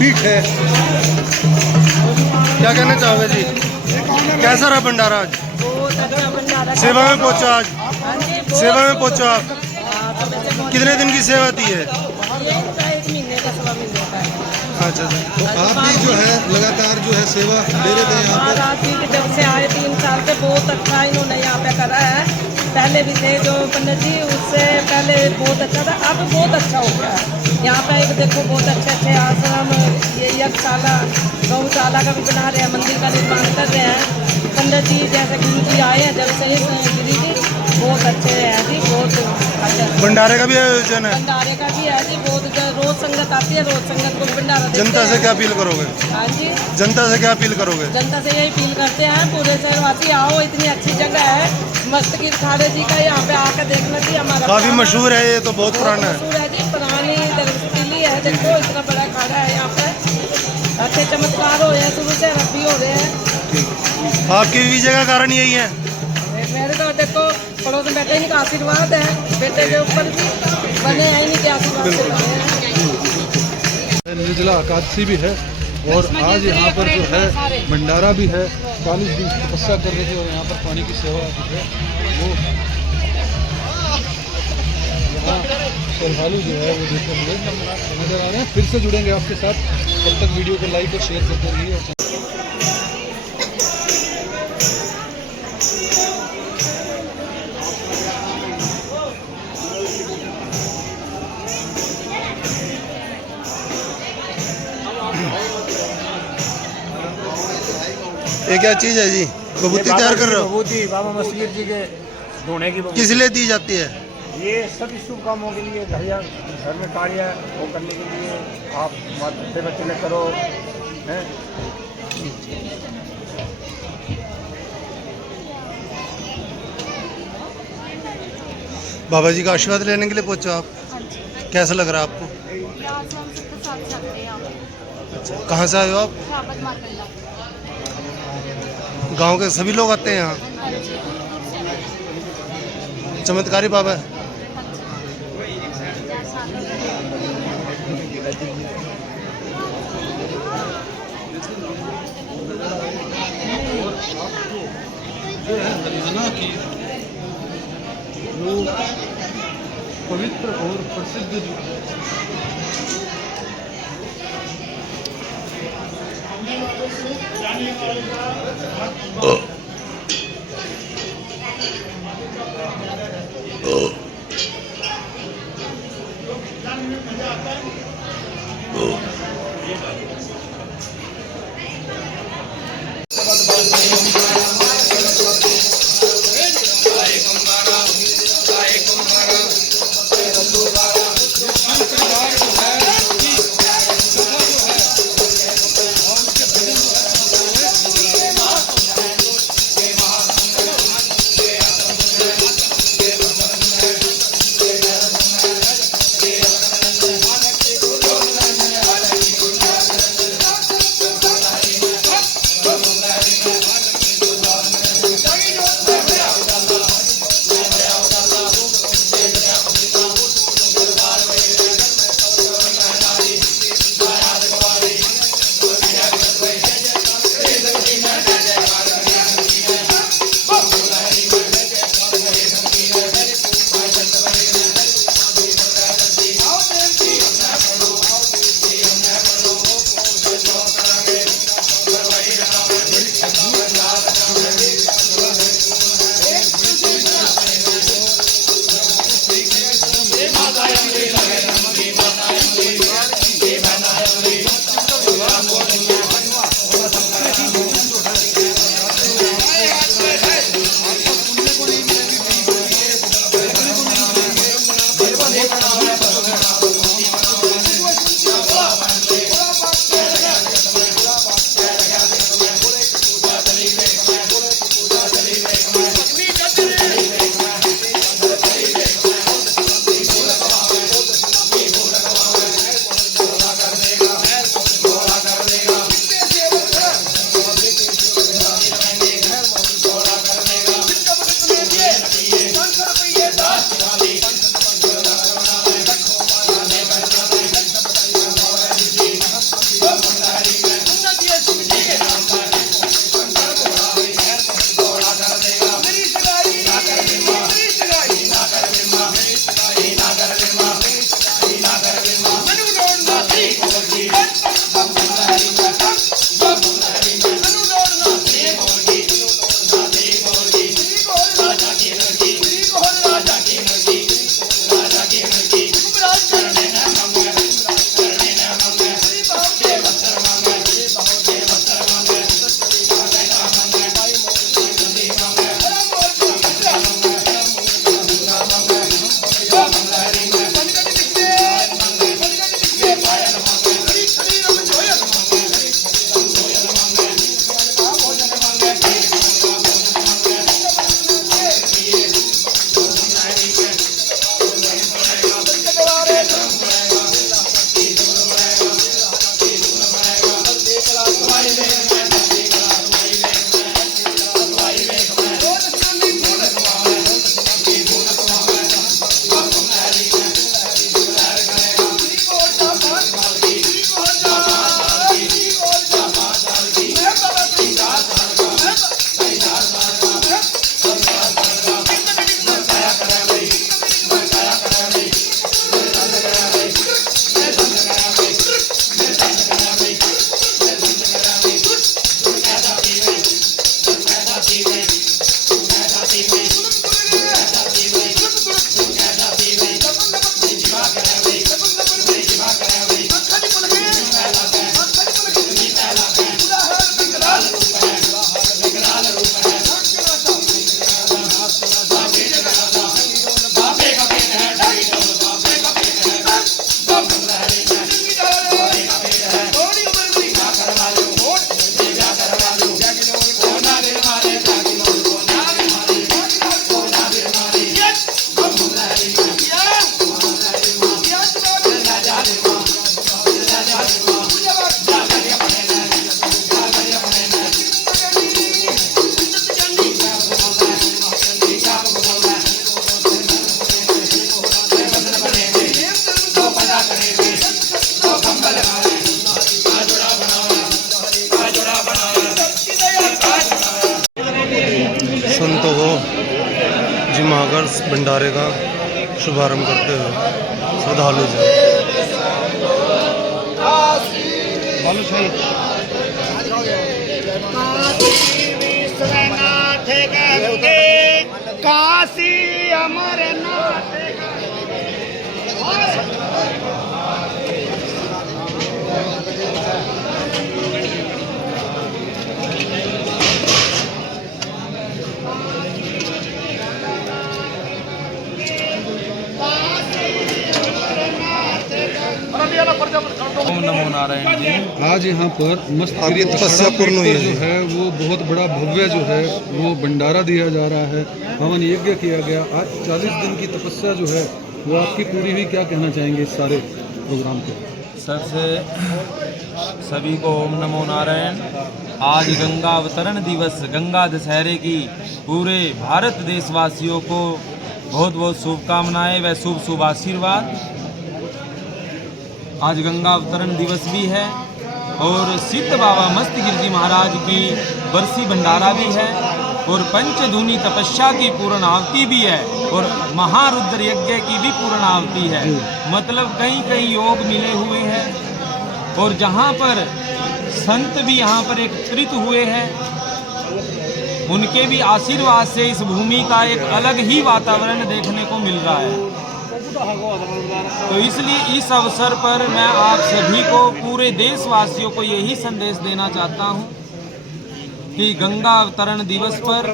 पीठ है। क्या कहना चाहोगे जी, कैसा रहा भंडारा आज? सेवा में पहुंचा आज, सेवा में पहुंचा आप? कितने दिन की सेवा थी है? अच्छा तो आप भी जो है लगातार जो है सेवा दे रहे थे यहाँ पर? जब से आए 3 साल से बहुत अच्छा इन्होंने यहाँ पे करा है। पहले भी थे जो पंडित जी, उससे पहले बहुत अच्छा था, अब बहुत अच्छा हो गया है। यहाँ पे एक देखो बहुत अच्छे आश्रम, ये यज्ञशाला गौशाला का भी बना रहे हैं, मंदिर का निर्माण कर रहे हैं पंडित जी। जैसे गुरु जी आए हैं जब से गिरी जी, बहुत अच्छे हैं जी, बहुत अच्छा। भंडारे का भी आयोजन है? भंडारे का भी है जी, बहुत रोज संगत आती है, रोज संगत को भंडारा। जनता से क्या अपील करोगे? हाँ जी, जनता से क्या अपील करोगे? जनता से यही अपील करते हैं पूरे शहरवासी, आओ, इतनी अच्छी जगह है मस्तगीर खाड़े जी का, यहाँ पे आकर देखना चाहिए। हमारा काफी मशहूर है, ये तो बहुत पुराना है। मशहूर है जी, पुरानी किली है, देखो इतना बड़ा खाड़ा है यहाँ पे। अच्छे चमत्कार हो रहे हैं, शुरू से रब भी हो रहे हैं। आपकी विजय का कारण यही है? मेरे तो देखो पड़ोस में बेटे इनका आशीर्वाद है, बेटे के ऊपर भी बने हैं इन्हीं के आशीर्वाद से बने हैं। निर्जला एकादशी भी है और आज यहाँ पर जो है भंडारा भी है। 40 दिन तपस्या कर रहे थे और यहाँ पर पानी की सेवा जो है वो यहाँ श्रद्धालु जो है वो देखते हुए नजर आ रहे हैं। फिर से जुड़ेंगे आपके साथ, तब तक वीडियो को लाइक और शेयर करते रहिए। ये क्या चीज़ है जी? विभूति तैयार कर रहे हो? विभूति बाबा मस्जिद जी के धोने की विभूति। किस लिए दी जाती है? ये सभी शुभ कामों के लिए, घर में कार्य वो करने के लिए, आप माता बच्चे में करो हैं। बाबा जी का आशीर्वाद लेने के लिए पहुंचो आप? कैसा लग रहा है आपको? अच्छा, कहाँ से आए हो आप? गांव के सभी लोग आते हैं यहाँ? चमत्कारी बाबा है। हरियाणा की वो पवित्र और प्रसिद्ध होकर भंडारे का शुभारंभ करते हुए श्रद्धालु जो विश्वनाथ गंगे काशी अमरनाथ ओम नमो नारायण जी। आज यहाँ पर मस्त आपकी तपस्या पूर्ण हुई है। जो है वो बहुत बड़ा भव्य जो है वो भंडारा दिया जा रहा है, हवन यज्ञ किया गया। आज 40 दिन की तपस्या जो है वो आपकी पूरी हुई। क्या कहना चाहेंगे इस सारे प्रोग्राम को? सबसे सभी को ओम नमो नारायण। आज गंगा अवतरण दिवस, गंगा दशहरे की पूरे भारत देशवासियों को बहुत बहुत शुभकामनाएं व शुभ शुभ आशीर्वाद। आज गंगा अवतरण दिवस भी है और सिद्ध बाबा मस्तगिर जी महाराज की बरसी भंडारा भी है और पंचधूनी तपस्या की पूर्ण आहुति भी है और महारुद्र यज्ञ की भी पूर्ण आहुति है। मतलब कई कई योग मिले हुए हैं और जहाँ पर संत भी यहाँ पर एकत्रित हुए हैं, उनके भी आशीर्वाद से इस भूमि का एक अलग ही वातावरण देखने को मिल रहा है। तो इसलिए इस अवसर पर मैं आप सभी को, पूरे देशवासियों को यही संदेश देना चाहता हूँ कि गंगा अवतरण दिवस पर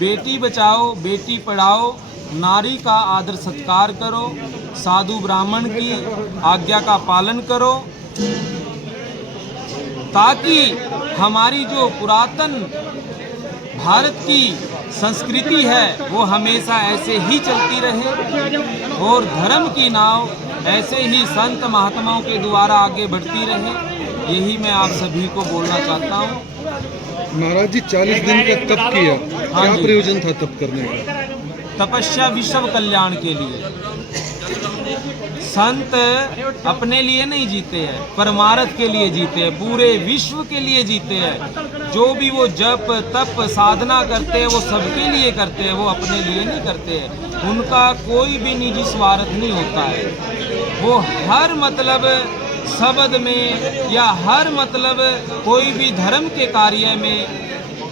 बेटी बचाओ बेटी पढ़ाओ, नारी का आदर सत्कार करो, साधु ब्राह्मण की आज्ञा का पालन करो, ताकि हमारी जो पुरातन भारत की संस्कृति है वो हमेशा ऐसे ही चलती रहे और धर्म की नाव ऐसे ही संत महात्माओं के द्वारा आगे बढ़ती रहे। यही मैं आप सभी को बोलना चाहता हूँ। महाराज जी 40 दिन का तप किया, हाँ क्या जी। प्रयोजन था तप करने का? तपस्या विश्व कल्याण के लिए। संत अपने लिए नहीं जीते हैं, परमार्थ के लिए जीते हैं, पूरे विश्व के लिए जीते हैं। जो भी वो जप तप साधना करते हैं वो सबके लिए करते हैं, वो अपने लिए नहीं करते हैं। उनका कोई भी निजी स्वार्थ नहीं होता है। वो हर मतलब शब्द में या हर मतलब कोई भी धर्म के कार्य में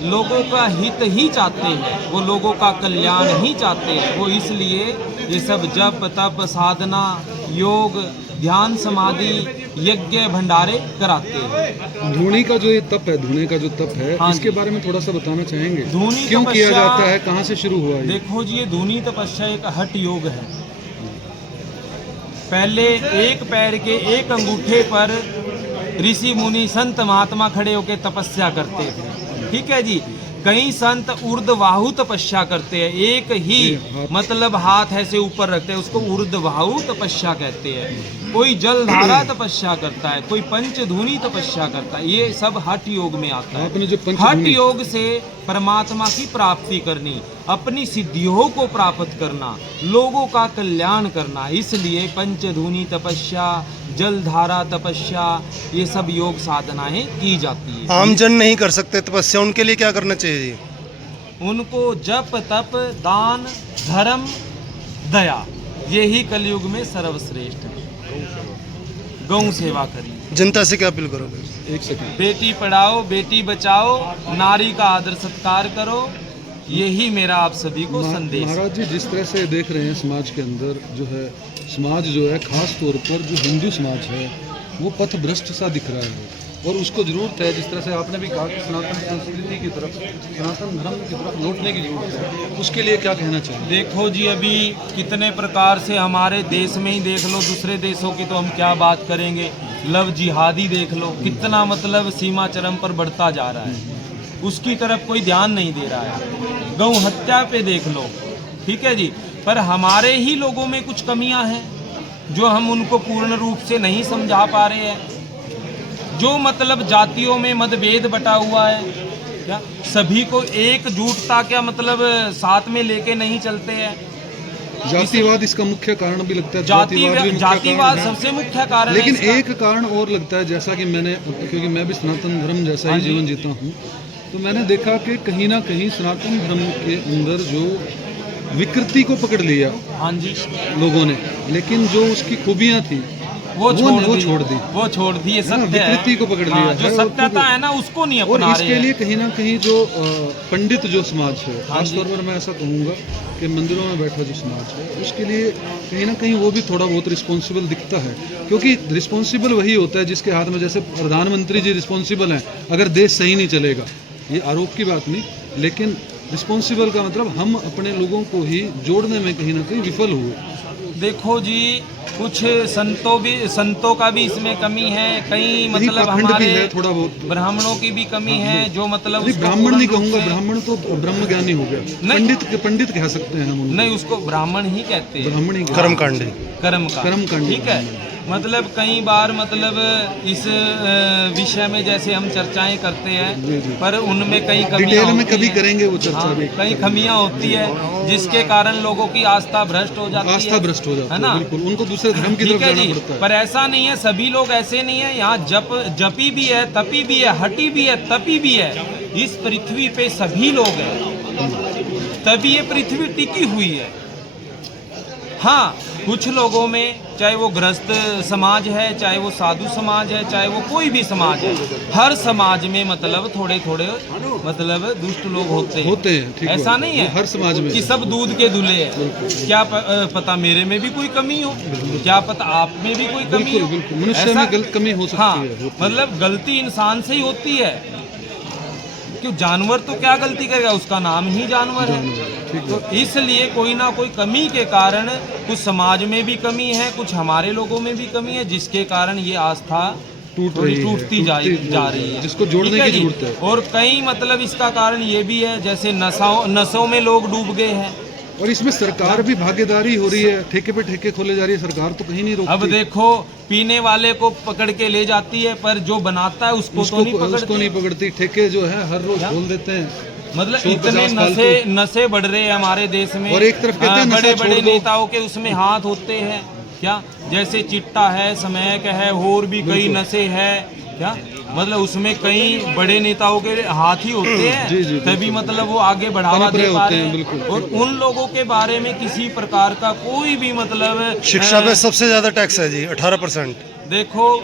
लोगों का हित ही चाहते हैं, वो लोगों का कल्याण ही चाहते हैं। वो इसलिए ये सब जप तप साधना योग ध्यान समाधि यज्ञ भंडारे कराते हैं। धूनी का जो ये तप है, धूने का जो तप है, हाँ इसके जी। बारे में थोड़ा सा बताना चाहेंगे? धूनी क्यों किया तपस्या- जाता है, कहाँ से शुरू हुआ ये? देखो जी, ये धूनी तपस्या एक हठ योग है। पहले एक पैर के एक अंगूठे पर ऋषि मुनि संत महात्मा खड़े होकर तपस्या करते थे। ठीक है जी। कई संत ऊर्ध्वबाहु तपस्या करते हैं, एक ही मतलब हाथ ऐसे ऊपर रखते हैं, उसको ऊर्ध्वबाहु तपस्या कहते हैं। कोई जलधारा तपस्या करता है, कोई पंचधूनी तपस्या करता है। ये सब हठ योग में आता है। आपने जो हठ पंचधूनी योग से परमात्मा की प्राप्ति करनी, अपनी सिद्धियों को प्राप्त करना, लोगों का कल्याण करना। इसलिए पंचधूनी तपस्या, जलधारा तपस्या, ये सब योग साधनाएं की जाती है। आम जन नहीं कर सकते तपस्या, उनके लिए क्या करना चाहिए? उनको जप तप दान धर्म दया, यही कलयुग में सर्वश्रेष्ठ है। गौ सेवा करिए। जनता से क्या अपील करोगे? एक सेकंड। बेटी पढ़ाओ बेटी बचाओ, नारी का आदर सत्कार करो, यही मेरा आप सभी को संदेश है। महाराज जी जिस तरह से देख रहे हैं समाज के अंदर जो है, समाज जो है खास तौर पर जो हिंदू समाज है वो पथ भ्रष्ट सा दिख रहा है और उसको जरूरत है, जिस तरह से आपने भी कहा कि सनातन संस्कृति की तरफ, सनातन धर्म की तरफ लौटने की जरूरत है। उसके लिए क्या कहना चाहिए? देखो जी, अभी कितने प्रकार से हमारे देश में ही देख लो, दूसरे देशों की तो हम क्या बात करेंगे। लव जिहादी देख लो, कितना मतलब सीमा चरम पर बढ़ता जा रहा है, उसकी तरफ कोई ध्यान नहीं दे रहा है। गौ हत्या पे देख लो, ठीक है जी। पर हमारे ही लोगों में कुछ कमियां हैं जो हम उनको पूर्ण रूप से नहीं समझा पा रहे हैं। जो मतलब जातियों में मतभेद बटा हुआ है, क्या सभी को एकजुटता क्या मतलब साथ में लेके नहीं चलते हैं। जातिवाद इसका मुख्य कारण भी लगता है। भी मुख्य जातिवाद कारण है। सबसे मुख्य कारण लेकिन है। एक कारण और लगता है, जैसा कि मैंने, क्योंकि मैं भी सनातन धर्म जैसा ही जीवन जीता हूँ, तो मैंने देखा कि कहीं ना कहीं सनातन धर्म के अंदर जो विकृति को पकड़ लिया हाँ जी, लोगों ने, लेकिन जो उसकी खूबियां थी वो छोड़ दी, ये है ना, सत्य है। विकृति को पकड़ लिया हाँ, जो है, सत्यता है ना उसको नहीं और अपना रहे इसके लिए हैं। कहीं ना कहीं जो पंडित जो समाज है, हाँ जी। खासतौर पर मैं ऐसा कहूँगा कि मंदिरों में बैठा जो समाज है, उसके लिए कहीं ना कहीं वो भी थोड़ा बहुत रिस्पॉन्सिबल दिखता है, क्योंकि रिस्पॉन्सिबल वही होता है जिसके हाथ में, जैसे प्रधानमंत्री जी रिस्पॉन्सिबल हैं अगर देश सही नहीं चलेगा, ये आरोप की बात नहीं, लेकिन रिस्पॉन्सिबल का मतलब हम अपने लोगों को ही जोड़ने में कहीं ना कहीं विफल हुए। देखो जी, कुछ संतों का भी इसमें कमी है, कई मतलब पाखंड भी हमारे है थोड़ा बहुत। ब्राह्मणों की भी कमी है, जो मतलब नहीं, उसको ब्राह्मण पूर्ण नहीं रूप कहूँगा, से- ब्राह्मण तो ब्रह्म ज्ञानी हो गया, पंडित कह सकते हैं हम उनको। नहीं, उसको ब्राह्मण ही कहते हैं, ब्राह्मण ही कर्मकांडी। कर्मकांडी, ठीक है। मतलब कई बार मतलब इस विषय में जैसे हम चर्चाएं करते हैं, पर उनमें कई कमियां डिटेल में होती कभी हैं। करेंगे वो चर्चा हाँ, भी। कई कमियां होती है, जिसके कारण लोगों की आस्था भ्रष्ट हो जाती है। आस्था भ्रष्ट हो जाती है ना, बिल्कुल, उनको दूसरे धर्म की तरफ ठीक है जाना जी। पड़ता है। पर ऐसा नहीं है, सभी लोग ऐसे नहीं है। यहाँ जपी भी है, तपी भी है, हटी भी है, तपी भी है। इस पृथ्वी पे सभी लोग हैं, तभी ये पृथ्वी टिकी हुई है। हाँ, कुछ लोगों में, चाहे वो गृहस्थ समाज है, चाहे वो साधु समाज है, चाहे वो कोई भी समाज है, हर समाज में मतलब थोड़े थोड़े मतलब दुष्ट लोग होते हैं, ठीक है। ऐसा नहीं है हर समाज में कि सब दूध के दूल्हे हैं। क्या पता मेरे में भी कोई कमी हो, क्या पता आप में भी कोई कमी बिल्कुल हो। बिल्कुल, मनुष्य ऐसा- में गलत कमी हो सकती हाँ, है, होती है। मतलब गलती इंसान से ही होती है। क्यों, जानवर तो क्या गलती करेगा, उसका नाम ही जानवर है। तो इसलिए कोई ना कोई कमी के कारण कुछ समाज में भी कमी है, कुछ हमारे लोगों में भी कमी है, जिसके कारण ये आस्था टूटती जा रही है, जिसको जोड़ने ठीक है की जी। जरूरत है। और कई मतलब इसका कारण ये भी है, जैसे नशों में लोग डूब गए हैं। और इसमें सरकार भी भागीदारी हो रही है, ठेके पे ठेके खोले जा रही है, सरकार तो कहीं नहीं रोकती। अब देखो, पीने वाले को पकड़ के ले जाती है, पर जो बनाता है उसको तो नहीं पकड़ती। ठेके जो है हर रोज खोल देते हैं। मतलब 150 इतने नशे बढ़ रहे हैं हमारे देश में। और एक तरफ कहते हैं नशा बड़े छोड़ बड़े दो। नेताओं के उसमें हाथ होते हैं क्या, जैसे चिट्टा है, समैक है, और भी कई नशे है क्या, मतलब उसमें कई बड़े नेताओं के हाथ ही होते हैं। जी, जी, तभी मतलब वो आगे बढ़ावा पनप रहे दे पा होते रहे हैं, हैं। बिल्कुल, और उन लोगों के बारे में किसी प्रकार का कोई भी मतलब शिक्षा पे सबसे ज्यादा टैक्स है जी, 18%। देखो,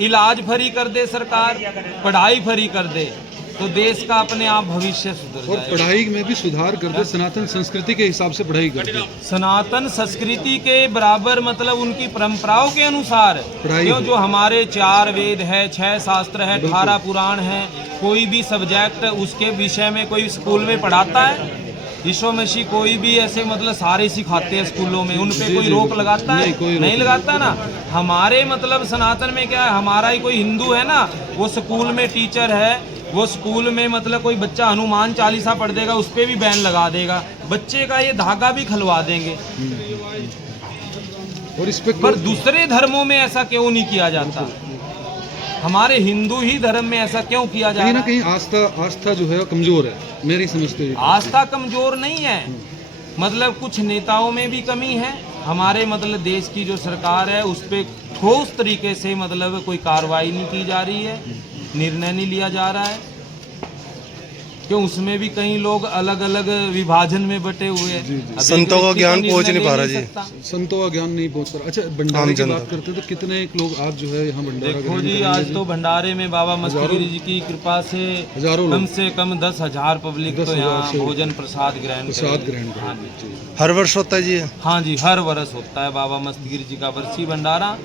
इलाज फ्री कर दे सरकार, पढ़ाई फ्री कर दे, तो देश का अपने आप भविष्य सुधर और जाएगा। पढ़ाई में भी सुधार कर दे, सनातन संस्कृति के हिसाब से पढ़ाई कर दे। सनातन संस्कृति के बराबर मतलब उनकी परंपराओं के अनुसार, पढ़ाई क्यों, हो। जो हमारे 4 वेद है, 6 शास्त्र है, 18 पुराण है, कोई भी सब्जेक्ट उसके विषय में कोई स्कूल में पढ़ाता है? यीशु मसीह कोई भी ऐसे मतलब सारे सिखाते हैं स्कूलों में, उन पे कोई रोक लगाता है? नहीं, कोई रोक नहीं लगाता ना। हमारे मतलब सनातन में क्या है, हमारा ही कोई हिंदू है ना, वो स्कूल में टीचर है, वो स्कूल में मतलब कोई बच्चा हनुमान चालीसा पढ़ देगा, उस पर भी बैन लगा देगा, बच्चे का ये धागा भी खलवा देंगे। और इस पे पर दूसरे धर्मों में ऐसा क्यों नहीं किया जाता? हमारे हिंदू ही धर्म में ऐसा क्यों किया जा कहीं रहा ना है? कहीं आस्था जो है कमजोर है, मेरी समझते हुए। आस्था कमजोर नहीं है, मतलब कुछ नेताओं में भी कमी है। हमारे मतलब देश की जो सरकार है उस पर ठोस तरीके से मतलब कोई कार्रवाई नहीं की जा रही है, निर्णय नहीं लिया जा रहा है। क्यों, उसमें भी कई लोग अलग अलग विभाजन में बटे हुए हैं। अब एक संतों का व्यक्ति ज्ञान तो पहुंच निर्णय नहीं पा ले रहा जी। सकता। संतों का ज्ञान नहीं पहुंच रहा। अच्छा, भंडारे आम की जनता। बात करते तो कितने एक लोग आज जो है यहाँ भंडारा देखो ग्रहण जी, करेंगे आज तो भंडारे में बाबा मस्तगिरी जी की कृपा से हजारों लोग। कम से कम 10,000 पब्लिक तो 10,000 यहाँ से भोजन प्रसाद ग्रहण करेगी। हाँ जी। हर वर्ष होता है जी ये? हाँ जी, हर वर्ष होता है बाबा मस्तगिरी जी का बरसी भंडारा।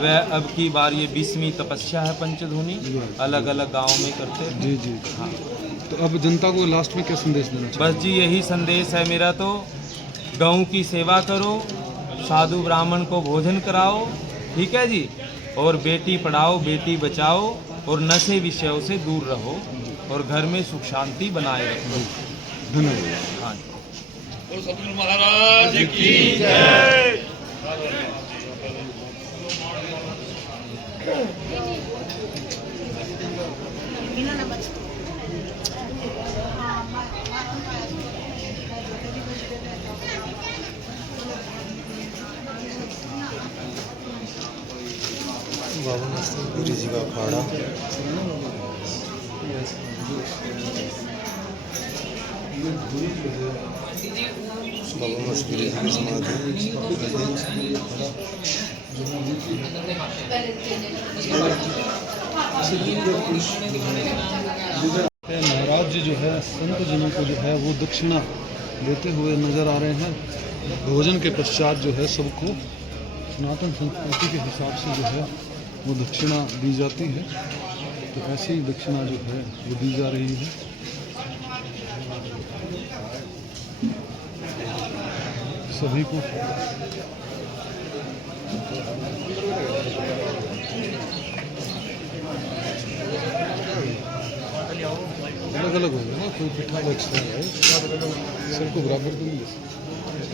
वह अब की बार ये 20वीं तपस्या है पंचधूनी, अलग अलग गाँव में करते हैं। जी जी। हाँ, तो अब जनता को लास्ट में क्या संदेश देना चाहिए? बस जी यही संदेश है मेरा, तो गौ की सेवा करो, साधु ब्राह्मण को भोजन कराओ, ठीक है जी, और बेटी पढ़ाओ बेटी बचाओ, और नशे विषयों से दूर रहो, और घर में सुख शांति बनाए रखो। धन्यवाद। हाँ जी। बाबा मस्तगिरी जी का अखाड़ा। जी बाबा मस्त गिरी जी समाधि महाराज जी जो है संत जनों को जो है वो दक्षिणा देते हुए नजर आ रहे हैं। भोजन के पश्चात जो है सबको सनातन संस्कृति के हिसाब से जो है वो दक्षिणा दी जाती है। तो ऐसी ही दक्षिणा जो है वो दी जा रही है। सभी को अलग अलग होगा ना, कोई पिठा दक्षिणा है सबको बराबर तो नहीं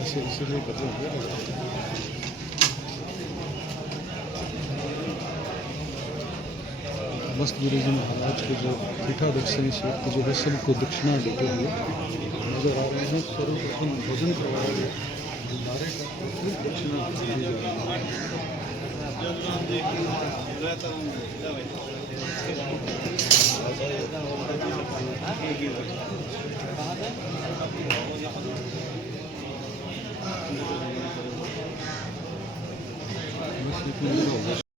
ऐसे इसीलिए करते हैं। मस्त गिरी जी महाराज को जो पिठा दक्षिणी से जो है सबको दक्षिणा देते हुए नजर आ रहे हैं। सर्वप्रथम भोजन करवाया गया भंडारे का, फिर दक्षिणा दी जा रही है।